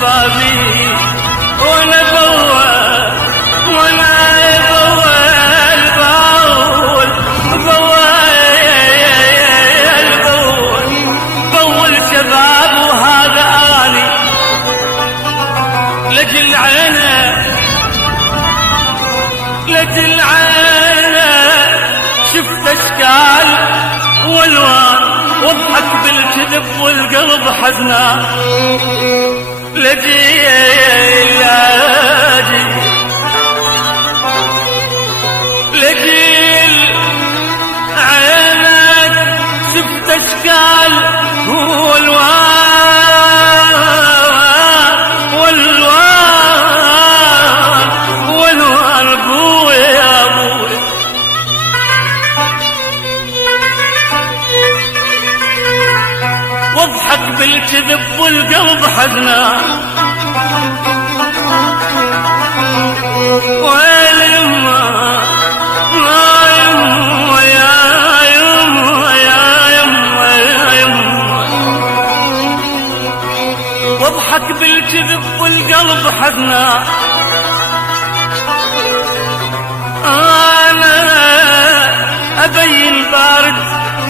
شبابي وانا بول بول شباب وهذا اني لجل عينه شفت اشكال والوان واضحك بالكذب والقلب حزنان لجل عينك شفت اشكال والوان ابوي يا ابوي واضحك بالكذب والقلب حزنان ويل يما واضحك بالكذب والقلب حزنا انا ابين بارد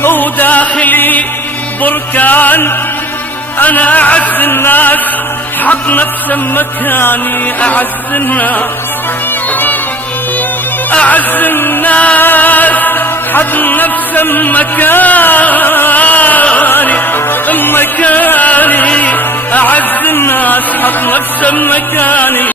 وداخلي بركان انا اعز الناس حط نفسه مكاني اعز الناس حط نفسه مكاني اعز الناس حط نفسه مكاني